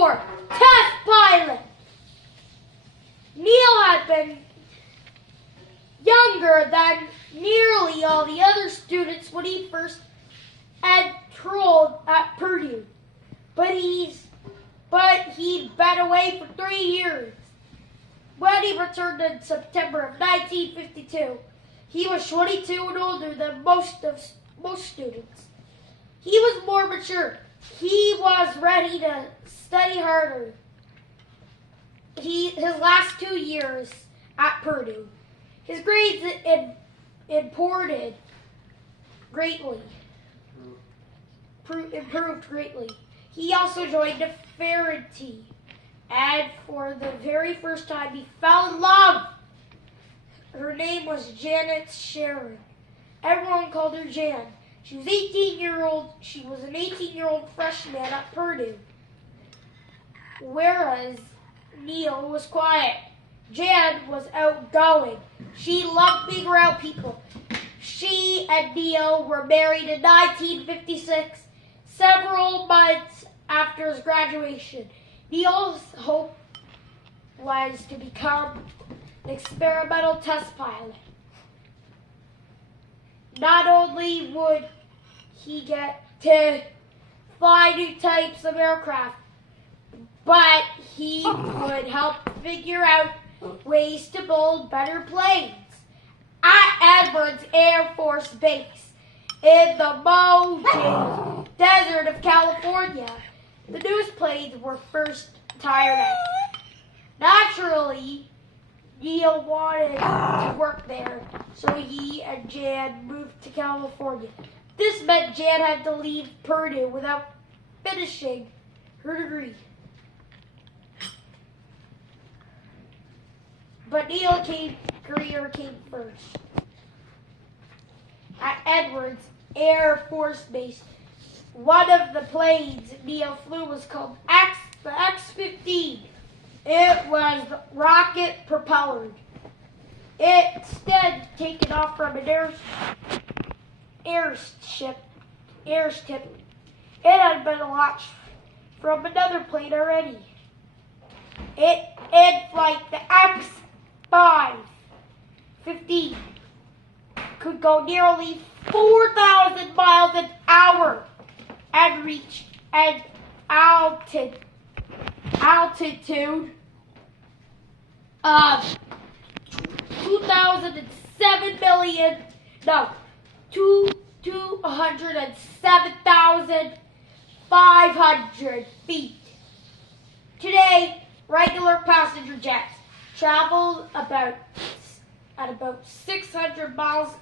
4, test pilot. Neil had been younger than nearly all the other students when he first enrolled at Purdue, but he'd been away for 3 years. When he returned in September of 1952, he was 22 and older than most students. He was more mature. He was ready to study harder. His last 2 years at Purdue, his grades improved greatly. He also joined a fraternity, and for the very first time, he fell in love. Her name was Janet Sharon. Everyone called her Jan. She was an 18-year-old freshman at Purdue, whereas Neil was quiet. Jan was outgoing. She loved being around people. She and Neil were married in 1956, several months after his graduation. Neil's hope was to become an experimental test pilot. Not only would he get to fly new types of aircraft, but he would help figure out ways to build better planes. At Edwards Air Force Base in the mountain desert of California, the news planes were first tired out. Naturally, Neil wanted to work there, so he and Jan moved to California. This meant Jan had to leave Purdue without finishing her degree. But Neil's career came first. At Edwards Air Force Base, one of the planes Neil flew was called the X-15. It was rocket propellered. Instead, taken off from an airstrip, it had been launched from another plane already. In flight, the X-15 could go nearly 4,000 miles an hour and reach an altitude of 207,500 feet. Today, regular passenger jets travel at about 600 miles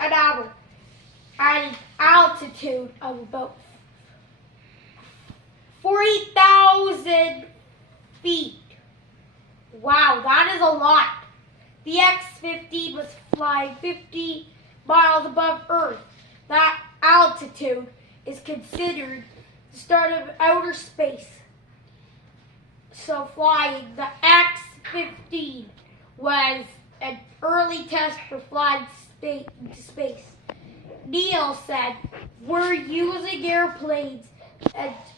an hour at an altitude of about 40,000 feet. Wow, that is a lot. The X-15 was flying 50 miles above Earth. That altitude is considered the start of outer space. So flying the X-15 was an early test for flying into space. Neil said, "We're using airplanes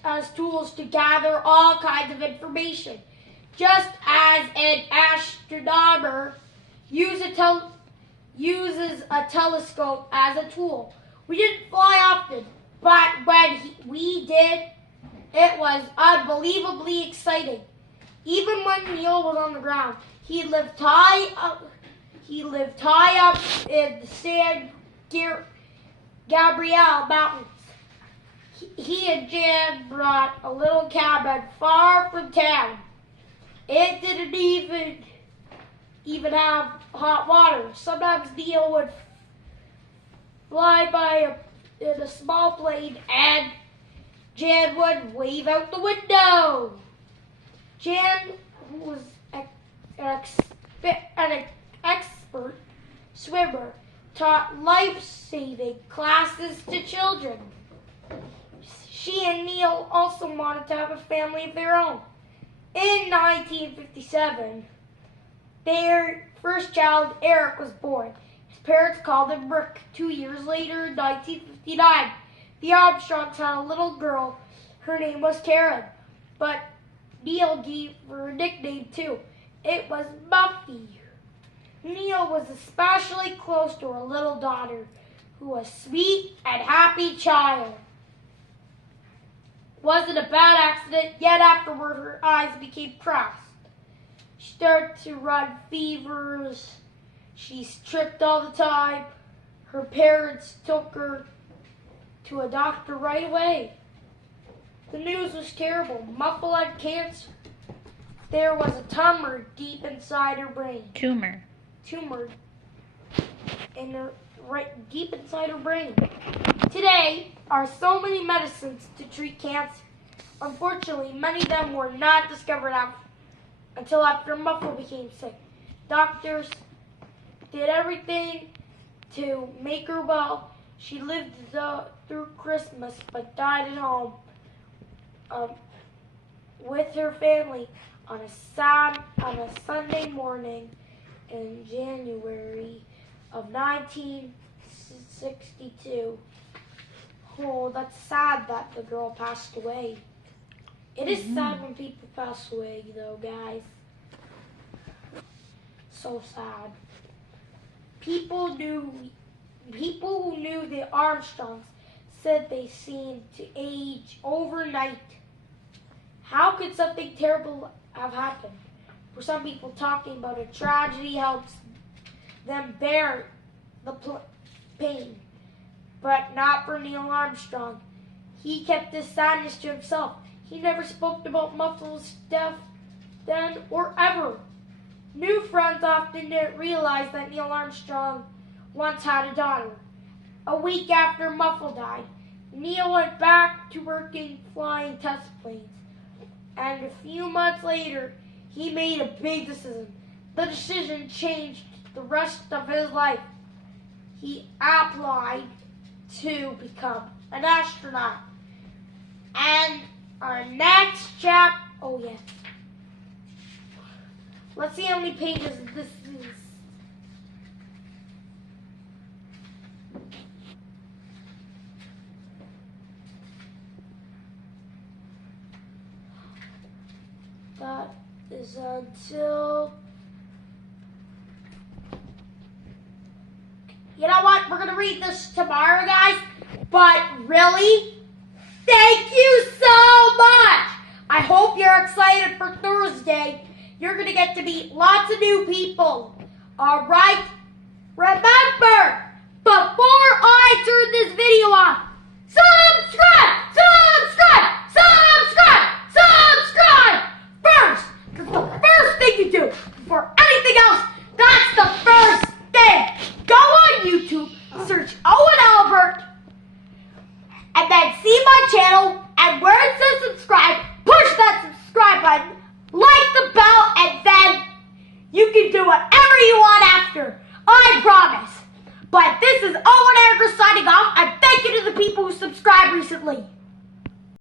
as tools to gather all kinds of information, just as an astronomer uses a telescope as a tool. We didn't fly often, but when we did, it was unbelievably exciting. Even when Neil was on the ground, he lived high up in the San Gabriel Mountains. He and Jan brought a little cabin far from town. It didn't even have hot water. Sometimes Neil would fly by in a small plane and Jan would wave out the window. Jan, who was an expert swimmer, taught life-saving classes to children. She and Neil also wanted to have a family of their own. In 1957, their first child, Eric, was born. His parents called him Rick. 2 years later, in 1959, the Armstrongs had a little girl. Her name was Karen. But Neil gave her a nickname too. It was Muffy. Neil was especially close to her little daughter, who was a sweet and happy child. Wasn't a bad accident, yet afterward her eyes became crossed. She started to run fevers. She tripped all the time. Her parents took her to a doctor right away. The news was terrible. Muffle had cancer. There was a tumor deep inside her brain. Tumor in her deep inside her brain. Today are so many medicines to treat cancer. Unfortunately, many of them were not discovered until after Muffle became sick. Doctors did everything to make her well. She lived through Christmas, but died at home with her family on a Sunday morning in January of 1962. Oh, that's sad that the girl passed away. It is sad when people pass away, though, guys. So sad. People who knew the Armstrongs said they seemed to age overnight. How could something terrible have happened? For some people, talking about a tragedy helps them bear the pain, but not for Neil Armstrong. He kept his sadness to himself. He never spoke about Muffle's death then or ever. New friends often didn't realize that Neil Armstrong once had a daughter. A week after Muffle died, Neil went back to working flying test planes. And a few months later, he made a big decision. The decision changed the rest of his life. He applied to become an astronaut. And our next chapter, oh yes. Let's see how many pages this is. That is until... You know what? We're going to read this tomorrow, guys. But really, thank you so much. I hope you're excited for Thursday. You're going to get to meet lots of new people. All right? Remember, before I turn this video off, subscribe! First! That's the first thing you do. Before anything else, that's the first thing. Go on YouTube, search Owen Albert, and then see my channel, and where it says subscribe, push that subscribe button, like the bell, and then you can do whatever you want after. I promise. But this is Owen Albert signing off, and thank you to the people who subscribed recently.